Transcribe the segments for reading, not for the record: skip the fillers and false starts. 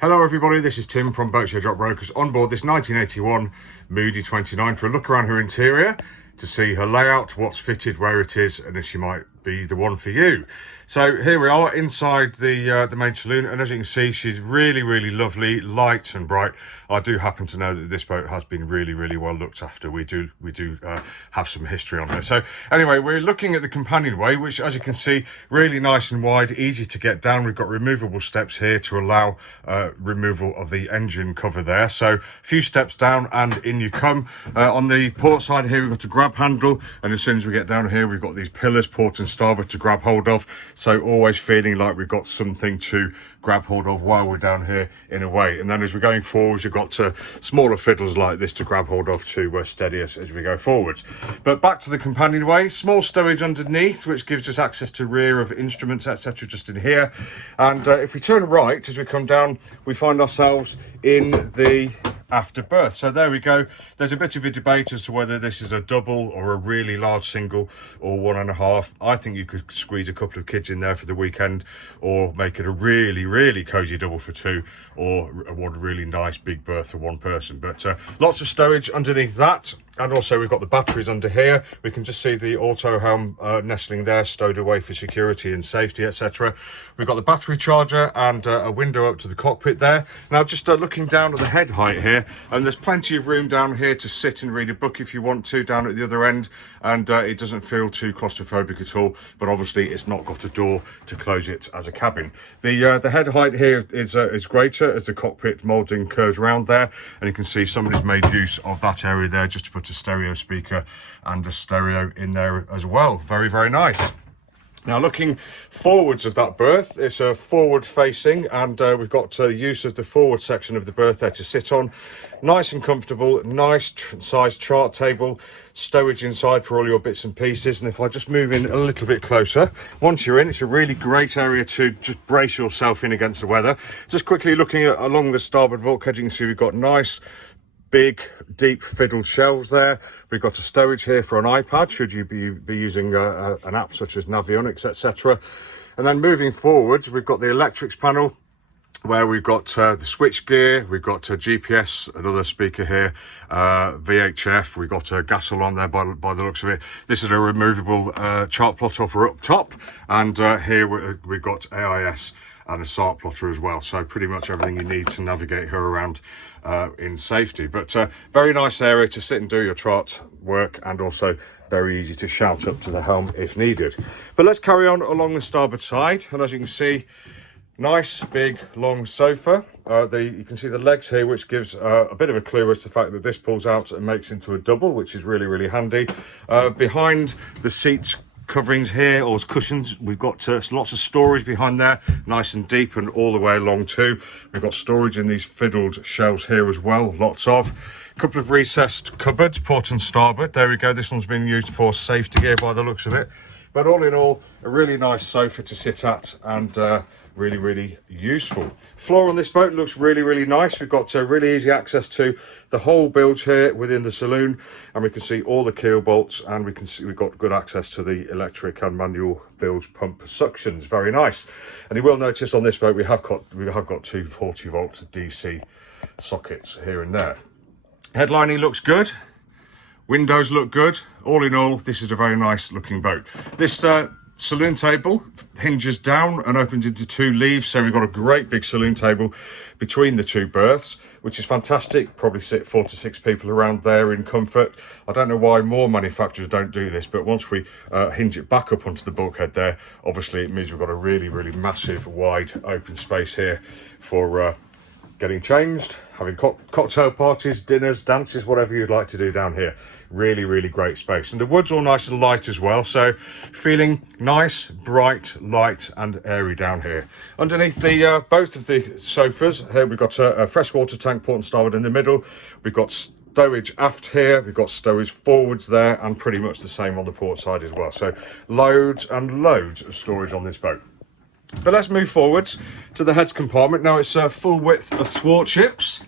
Hello everybody, this is Tim from Boatshed Brokers on board this 1981 Moody 29 for a look around her interior to see her layout, what's fitted, where it is, and if she might be the one for you. So here we are inside the main saloon, and as you can see, she's really lovely, light and bright. I do happen to know that this boat has been really well looked after. We do have some history on her. So anyway, we're looking at the companionway, which as you can see, really nice and wide, easy to get down. We've got removable steps here to allow removal of the engine cover there. So a few steps down and in you come. On the port side here, we've got a grab handle, and as soon as we get down here, we've got these pillars, port and starboard, to grab hold of. So always feeling like we've got something to grab hold of while we're down here in a way. And then as we're going forwards, we've got smaller fiddles like this to grab hold of to steady us as we go forwards. But back to the companionway, small stowage underneath, which gives us access to rear of instruments, etc., just in here. And if we turn right as we come down, we find ourselves in the after berth. So there we go. There's a bit of a debate as to whether this is a double or a really large single or 1.5. I think you could squeeze a couple of kids in there for the weekend, or make it a really cozy double for two, or one really nice big berth for one person. But lots of stowage underneath that. And also we've got the batteries under here. We can just see the auto helm nestling there, stowed away for security and safety, etc. We've got the battery charger and a window up to the cockpit there. Now just looking down at the head height here, and there's plenty of room down here to sit and read a book if you want to, down at the other end, and it doesn't feel too claustrophobic at all. But obviously it's not got a door to close it as a cabin. The head height here is greater as the cockpit moulding curves around there, and you can see somebody's made use of that area there just to put a stereo speaker and a stereo in there as well. Very nice. Now looking forwards of that berth, it's a forward facing, and we've got use of the forward section of the berth there to sit on. Nice and comfortable, nice sized chart table, stowage inside for all your bits and pieces. And if I just move in a little bit closer, once you're in, it's a really great area to just brace yourself in against the weather. Just quickly looking along the starboard bulkhead, you can see we've got nice big deep fiddled shelves there. We've got a stowage here for an iPad should you be using an app such as Navionics, etc. And then moving forwards, we've got the electrics panel where we've got the switch gear, we've got a GPS, another speaker here, VHF, we've got a gas alarm there by the looks of it. This is a removable chart plotter for up top, and here we've got AIS and a SART plotter as well. So pretty much everything you need to navigate her around in safety. But very nice area to sit and do your chart work, and also very easy to shout up to the helm if needed. But let's carry on along the starboard side, and as you can see, nice big long sofa. You can see the legs here, which gives a bit of a clue as to the fact that this pulls out and makes into a double, which is really handy. Behind the seats coverings here, or cushions, we've got lots of storage behind there, nice and deep and all the way along too. We've got storage in these fiddled shelves here as well, lots of. A couple of recessed cupboards, port and starboard. There we go. This one's been used for safety gear by the looks of it. But all in all, a really nice sofa to sit at, and really useful. Floor on this boat looks really nice. We've got really easy access to the whole bilge here within the saloon, and we can see all the keel bolts, and we can see we've got good access to the electric and manual bilge pump suctions. Very nice. And you will notice on this boat we have got two 40-volt DC sockets here and there. Headlining looks good. Windows look good. All in all, this is a very nice looking boat. This saloon table hinges down and opens into two leaves, so we've got a great big saloon table between the two berths, which is fantastic. Probably sit 4 to 6 people around there in comfort. I don't know why more manufacturers don't do this, but once we hinge it back up onto the bulkhead there, obviously it means we've got a really massive wide open space here for getting changed, having cocktail parties, dinners, dances, whatever you'd like to do down here. Really great space. And the wood's all nice and light as well, so feeling nice, bright, light and airy down here. Underneath the both of the sofas here, we've got a freshwater tank, port and starboard in the middle. We've got stowage aft here, we've got stowage forwards there, and pretty much the same on the port side as well. So loads and loads of storage on this boat. But let's move forwards to the heads compartment. Now it's full width of thwartships,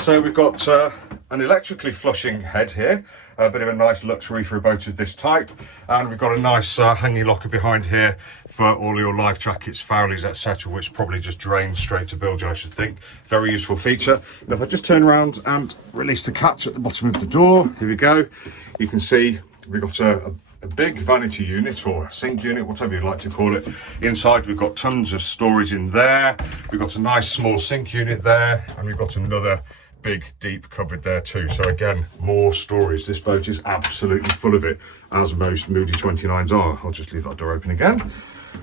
So we've got an electrically flushing head here, a bit of a nice luxury for a boat of this type, and we've got a nice hanging locker behind here for all your life jackets, foulies, etc., which probably just drains straight to bilge, I should think. Very useful feature. And if I just turn around and release the catch at the bottom of the door, here we go, you can see we've got a big vanity unit or sink unit, whatever you'd like to call it. Inside we've got tons of storage in there. We've got a nice small sink unit there, and we've got another big deep cupboard there too. So again, more storage. This boat is absolutely full of it, as most Moody 29s are. I'll just leave that door open again,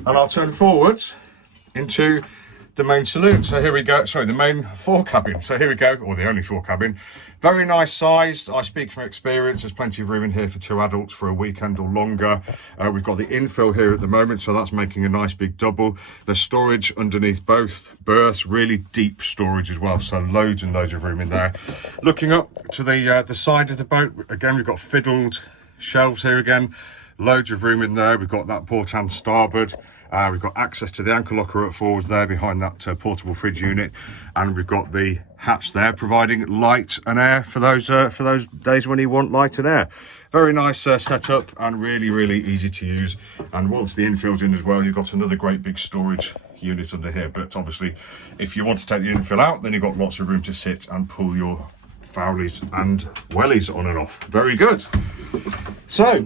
and I'll turn forwards into the main saloon. So here we go, sorry, the main fore cabin. So here we go, or the only fore cabin. Very nice sized. I speak from experience. There's plenty of room in here for 2 adults for a weekend or longer. We've got the infill here at the moment, so that's making a nice big double. There's storage underneath both berths, really deep storage as well, so loads and loads of room in there. Looking up to the side of the boat, again, we've got fiddled shelves here again. Loads of room in there. We've got that port and starboard. We've got access to the anchor locker up forwards there behind that portable fridge unit, and we've got the hatch there providing light and air for those days when you want light and air. Very nice setup, and really easy to use. And once the infill's in as well, you've got another great big storage unit under here. But obviously, if you want to take the infill out, then you've got lots of room to sit and pull your foulies and wellies on and off. Very good. So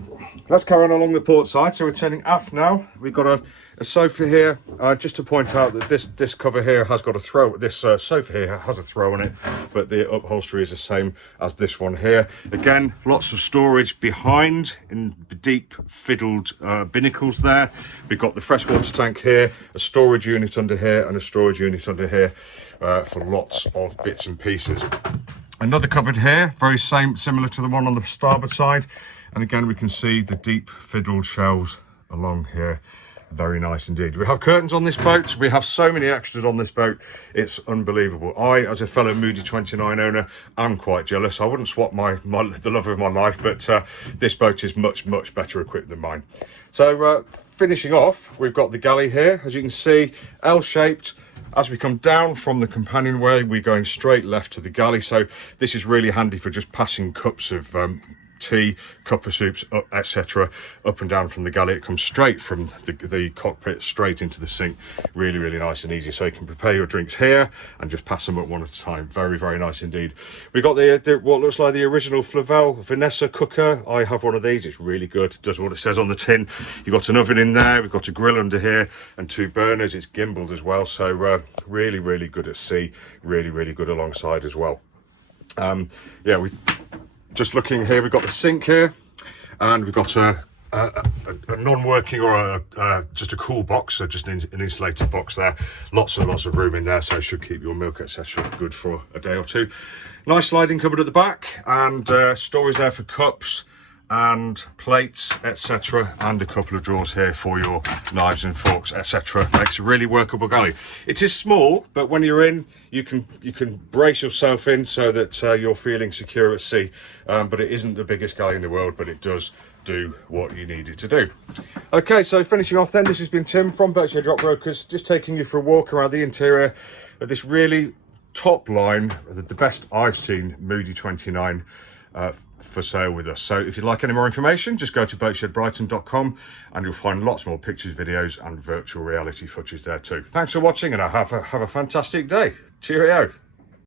let's carry on along the port side. So we're turning aft now. We've got a sofa here. Just to point out that this cover here has got a throw. This sofa here has a throw on it, but the upholstery is the same as this one here. Again, lots of storage behind in deep fiddled binnacles there. We've got the freshwater tank here, a storage unit under here, and a storage unit under here for lots of bits and pieces. Another cupboard here, very similar to the one on the starboard side. And again, we can see the deep fiddled shelves along here. Very nice indeed. We have curtains on this boat. We have so many extras on this boat. It's unbelievable. I, as a fellow Moody 29 owner, am quite jealous. I wouldn't swap the love of my life, but this boat is much better equipped than mine. So finishing off, we've got the galley here. As you can see, L-shaped. As we come down from the companionway, we're going straight left to the galley. So this is really handy for just passing cups of tea, cup of soups, etc. up and down from the galley. It comes straight from the cockpit straight into the sink. Really nice and easy. So you can prepare your drinks here and just pass them up one at a time. Very nice indeed. We got the what looks like the original Flavel Vanessa cooker. I have one of these. It's really good. It does what it says on the tin. You've got an oven in there. We've got a grill under here and 2 burners. It's gimbaled as well. So really good at sea. Really good alongside as well. Yeah, we just looking here, we've got the sink here, and we've got a non-working or just a cool box, so just an insulated box there. Lots of room in there, so it should keep your milk, etc. good for a day or two. Nice sliding cupboard at the back, and storage there for cups and plates, etc., and a couple of drawers here for your knives and forks, etc. Makes a really workable galley. It is small, but when you're in, you can brace yourself in so that you're feeling secure at sea. But it isn't the biggest galley in the world, but it does do what you need it to do. Okay, so finishing off then, this has been Tim from Boatshed Yacht Brokers, just taking you for a walk around the interior of this really top line, the best I've seen Moody 29 for sale with us. So if you'd like any more information, just go to boatshedbrighton.com and you'll find lots more pictures, videos and virtual reality footage there too. Thanks for watching, and have a fantastic day. Cheerio.